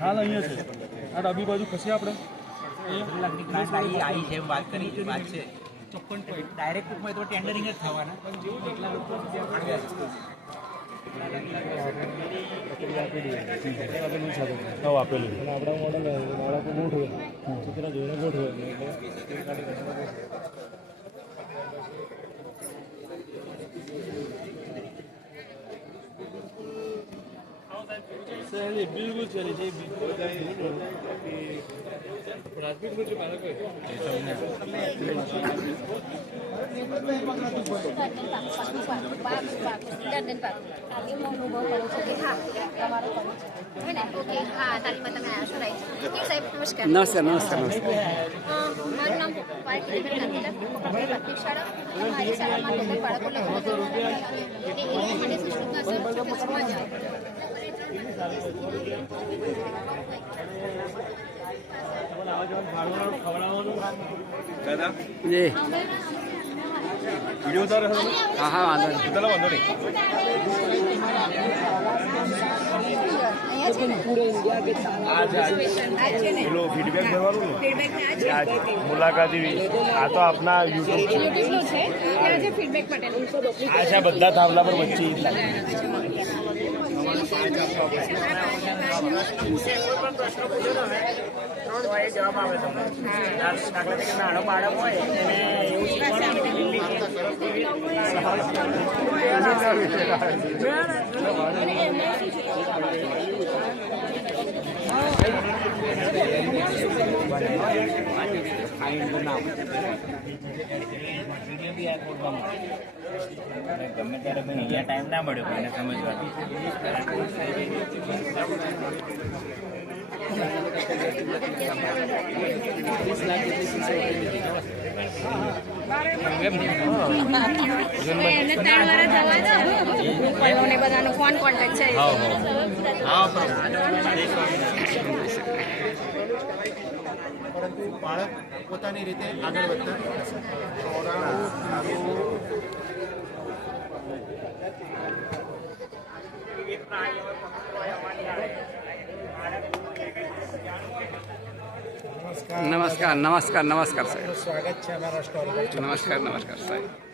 હાલ અહીંયા છે આ ડાબી બાજુ ખસી આપણે આવી જેમ વાત કરી વાત છે 54 ડાયરેક્ટ ટૂંકમાં તો ટેન્ડરિંગ જ થવાના પણ જેવું એટલા લોકો આપેલું આપણા મોડલ બાળકો ગોઠવે છોકરા જોઈને ગોઠવે બિલકુલ ચલી છે રાજપીત મુજબ બાળકો નમસ્કાર નમસ્કાર નમસ્કાર મારું નામ પાર્ટી પ્રાથમિક શાળા મારી શાળામાં લોકો બાળકો જી વિડીયો ઉતારે હા હા વાંધો નહીં વાંધો નહીં પેલો ફીડબેક દેવાનું ને મુલાકાતી આ તો આપના યુટ્યુબ છે ફીડબેક માટે આ છે બધા થાંભલા પર વચ્ચે જવાબ આવે તમને દાખલા તરીકે નાનો બાળક હોય ગમે ત્યારે ભાઈ અહીંયા ટાઈમ ના મળ્યો કોઈને સમજવા બધાનો ફોન કોન્ટેક્ટ છે પરંતુ બાળક પોતાની રીતે આગળ વધતા નમસ્કાર નમસ્કાર નમસ્કાર સાહેબ સ્વાગત છે અમારા સ્ટોલ પર નમસ્કાર નમસ્કાર સાહેબ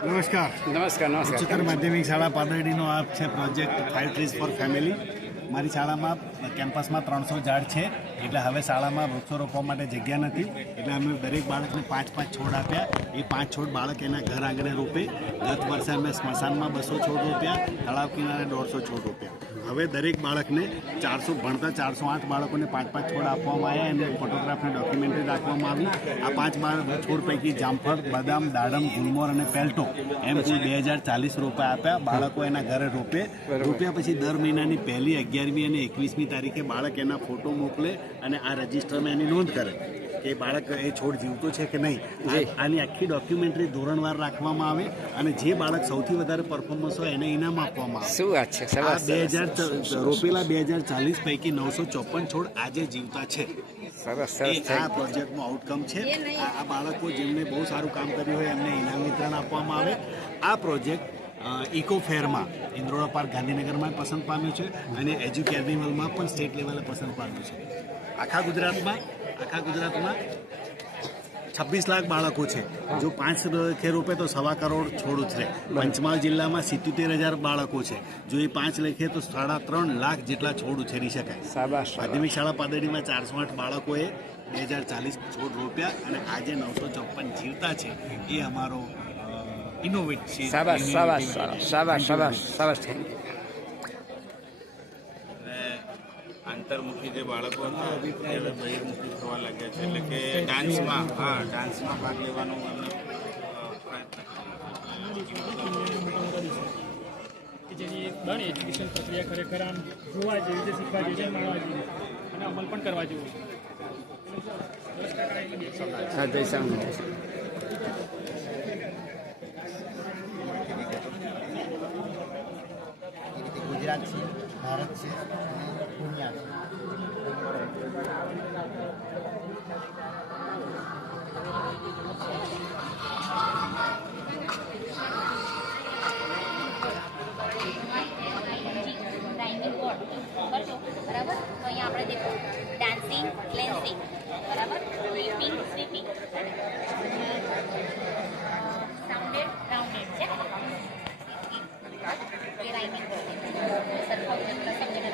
નમસ્કાર નમસ્કાર નમસ્કાર ઉચ્ચતર માધ્યમિક શાળા પાદરડીનો આ છે પ્રોજેક્ટ 5 ટ્રીઝ ફોર ફેમિલી મારી શાળામાં કેમ્પસમાં 300 ઝાડ છે એટલે હવે શાળામાં વૃક્ષો રોપવા માટે જગ્યા નથી એટલે અમે દરેક બાળકને 5 છોડ આપ્યા એ 5 છોડ બાળક એના ઘર આંગણે રોપે ગત વર્ષે અમે સ્મશાનમાં 200 છોડ રોપ્યા તળાવ કિનારે 150 છોડ રોપ્યા હવે દરેક બાળકને 400 ભણતા 408 બાળકોને 5 છોડ આપવામાં આવ્યા અને ફોટોગ્રાફની ડોક્યુમેન્ટરી રાખવામાં આવી આ 5 છોડ પૈકી જામફળ બદામ દાડમ ગુલમોર અને પેલ્ટો એમ કુલ 2040 રોપા આપ્યા બાળકો એના ઘરે રોપ્યા પછી દર મહિનાની 1લી 11મી અને 21મી તારીખે બાળક એના ફોટો મોકલે અને આ રજિસ્ટરમાં એની નોંધ કરે કે બાળક એ છોડ જીવતો છે કે નહીં આની આખી ડોક્યુમેન્ટરી ધોરણવાર રાખવામાં આવે અને જે બાળક સૌથી વધારે પરફોર્મન્સ હોય એને ઇનામ આપવામાં આવે શું વાત છે સરસ રોપેલા 2040 પૈકી 954 છોડ આજે જીવતા છે સરસ સરસ આ પ્રોજેક્ટનું આઉટકમ છે આ બાળકો જેમને બહુ સારું કામ કર્યું હોય એમને ઇનામ વિતરણ આપવામાં આવે આ પ્રોજેક્ટ ઇકો ફેરમાં ઇન્દ્રોડા પાર્ક ગાંધીનગરમાં પસંદ પામ્યું છે અને એજ્યુકેર્નિવલમાં પણ સ્ટેટ લેવલે પસંદ પામ્યું છે આખા ગુજરાતમાં 26 લાખ બાળકો છે જો 5 લાખે રોપે તો 1.25 કરોડ છોડ ઉછરે પંચમહાલ જિલ્લામાં 77,000 બાળકો છે જો એ 5 લાખે તો 3.5 લાખ જેટલા છોડ ઉછેરી શકાય માધ્યમિક શાળા પાદરડીમાં 408 બાળકોએ 2040 છોડ રોપ્યા અને આજે 954 જીવતા છે એ અમારો ઇનોવેટ છે આંતરમુખી જે બાળકો હતા એ બહિર્મુખી થવા લાગ્યા છે એટલે કે ડાન્સમાં ભાગ લેવાનો એમને કે જેની ઘણી એજ્યુકેશન પ્રક્રિયા ખરેખર આમ જોવા જેવી છે શીખવા જેવી છે માણવા જેવી અને અમલ પણ કરવા જેવું ગુજરાત છે, ભારત છે અને દુનિયા છે. રાઇમિંગ બોર્ડ કરશો બરાબર. તો અહીંયા આપણે દેખો ડાન્સિંગ ક્લેન્સિંગ બરાબર, સ્વીપિંગ સ્વીપિંગ